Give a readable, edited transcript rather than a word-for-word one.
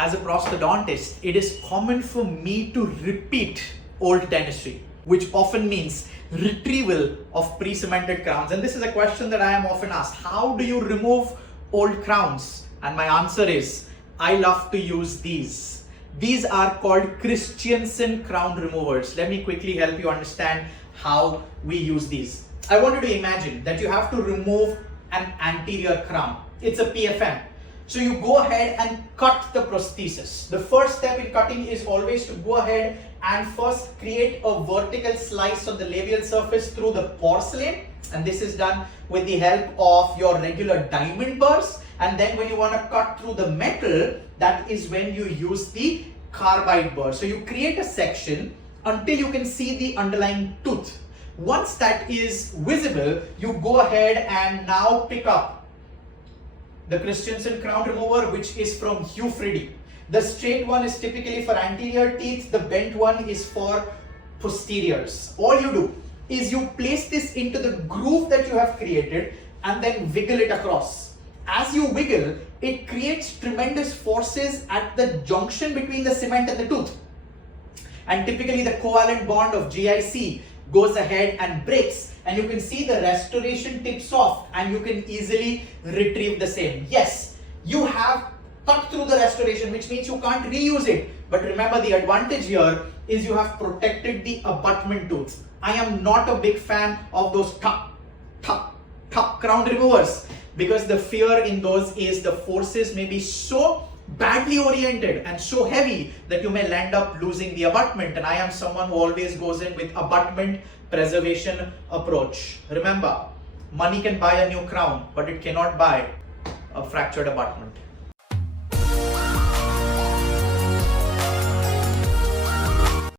as a prosthodontist, it is common for me to repeat old dentistry, which often means retrieval of pre-cemented crowns. And this is a question that I am often asked: how do you remove old crowns? And my answer is, I love to use these. These are called Christiansen Crown Removers. Let me quickly help you understand how we use these. I want you to imagine that you have to remove an anterior crown. It's a PFM. So you go ahead and cut the prosthesis. The first step in cutting is always to go ahead and first create a vertical slice on the labial surface through the porcelain. And this is done with the help of your regular diamond burrs. And then when you want to cut through the metal, that is when you use the carbide burr. So you create a section until you can see the underlying tooth. Once that is visible, you go ahead and now pick up the Christensen Crown Remover, which is from Hu-Friedy. The straight one is typically for anterior teeth, the bent one is for posteriors. All you do is you place this into the groove that you have created and then wiggle it across. As you wiggle, it creates tremendous forces at the junction between the cement and the tooth. And typically the covalent bond of GIC goes ahead and breaks, and you can see the restoration tips off and you can easily retrieve the same. Yes, you have cut through the restoration, which means you can't reuse it. But remember, the advantage here is you have protected the abutment tooth. I am not a big fan of those tuck crown removers, because the fear in those is the forces may be so badly oriented and so heavy that you may land up losing the abutment. And I am someone who always goes in with abutment preservation approach. Remember, money can buy a new crown, but it cannot buy a fractured abutment.